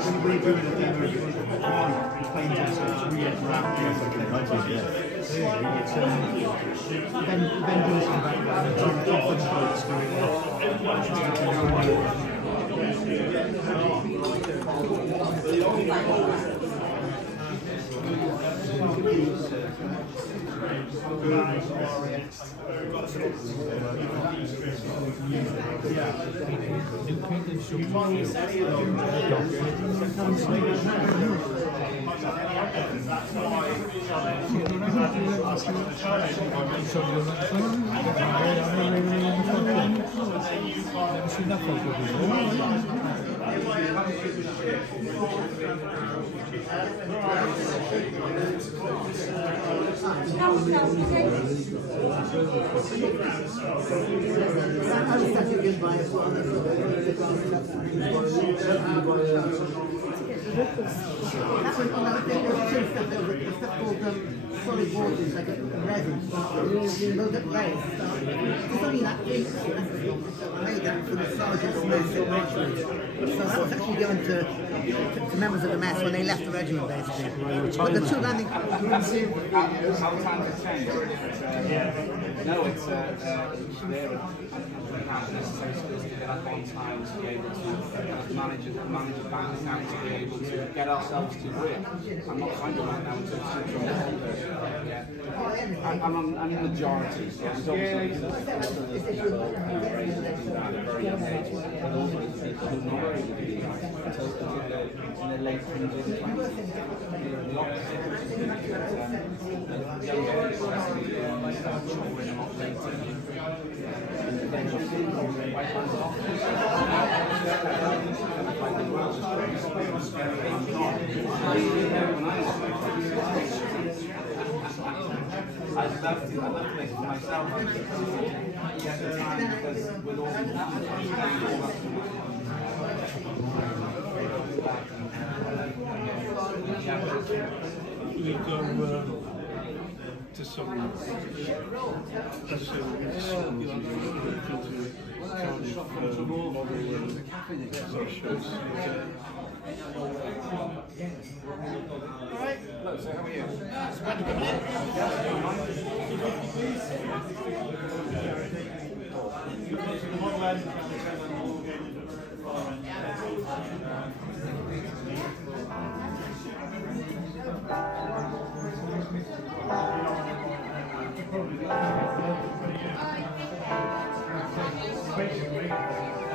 We're doing a demo of playing just Ben doing some background, Tom for the boats solid waters, like a resin, load up rails. It's only that big, I made that for the sergeant's mess at Richmond. So that was actually given to members of the mess when they left the regiment, basically. But the two landing... How times have changed? No, it's there. We have necessary skills to get up on time to be able to manage a bank account, to be able to get ourselves to work. I'm not finding right now in terms of central person. Yeah. I'm in majority. So there's obviously those people who are able to do that at a very young age, and also there's people who are not able to do that until in their late 20s and 20s. Lots of young age, children are not later. I'd love to make it for myself. Get the time because with all these we go to some Alright, look, so how are you? basically